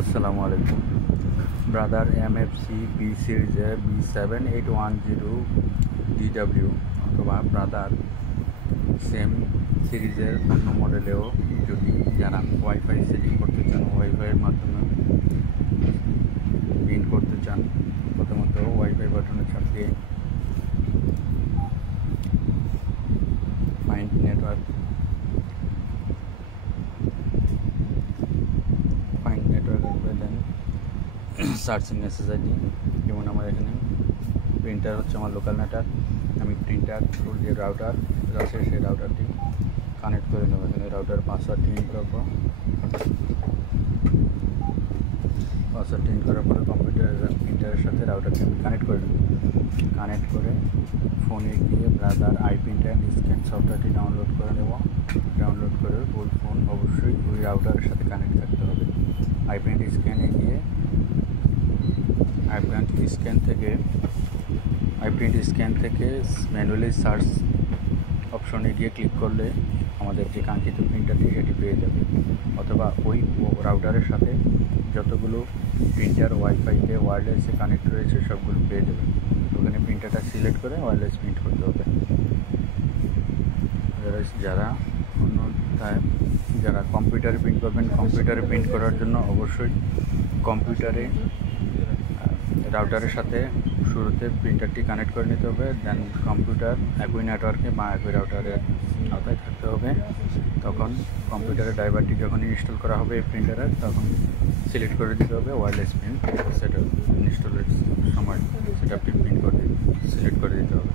আসসালামু আলাইকুম। Brother MFC B সিরিজের B7810DW অথবা ব্রাদার সেম সিরিজের অন্য মডেলেও যদি যারা ওয়াইফাই সেটিং করতে চান, ওয়াইফাইয়ের মাধ্যমে প্রিন্ট করতে চান, প্রথমত ওয়াইফাই বাটনে চাপ দিয়ে ফাইন্ড নেটওয়ার্ক আসবে, দেন সার্চিং SSID। যেমন আমার এখানে প্রিন্টার হচ্ছে আমার লোকাল নেটওয়ার্ক, আমি প্রিন্টার থ্রু যে রাউটার আছে সেই রাউটারটি কানেক্ট করে নেব। এখানে রাউটার পাসওয়ার্ডটি ইন করবো। পাসওয়ার্ডটি ইন করার পরে প্রিন্টারের সাথে রাউটারটি আমি কানেক্ট করে নেব। কানেক্ট করে ফোনে গিয়ে ব্রাদার iPrint অ্যান্ড স্ক্যান সফটওয়্যারটি ডাউনলোড করে নেব। ডাউনলোড করে ওই ফোন অবশ্যই ওই রাউটারের সাথে কানেক্ট থাকতে হবে। iPrint স্ক্যানে গিয়ে iPrint স্ক্যান থেকে ম্যানুয়ালি সার্চ অপশনে গিয়ে ক্লিক করলে আমাদের যে কাঙ্ক্ষিত প্রিন্টারটি সেটি পেয়ে যাবে। অথবা ওই রাউটারের সাথে যতগুলো প্রিন্টার ওয়াইফাইতে ওয়্যারলেসে কানেক্ট রয়েছে সবগুলো পেয়ে যাবে। ওখানে প্রিন্টারটা সিলেক্ট করে ওয়্যারলেস প্রিন্ট করতে হবে। যারা কম্পিউটারে প্রিন্ট করবেন, কম্পিউটারে প্রিন্ট করার জন্য অবশ্যই কম্পিউটারে রাউটারের সাথে শুরুতে প্রিন্টারটি কানেক্ট করে নিতে হবে। দেন কম্পিউটার একই নেটওয়ার্কে বা একই রাউটারের আওতায় থাকতে হবে। তখন কম্পিউটারের ড্রাইভারটি যখন ইনস্টল করা হবে এই প্রিন্টারের, তখন সিলেক্ট করে দিতে হবে ওয়্যারলেস প্রিন্ট। সেটা ইনস্টলের সময় সেটা প্রিন্ট করে সিলেক্ট করে দিতে হবে।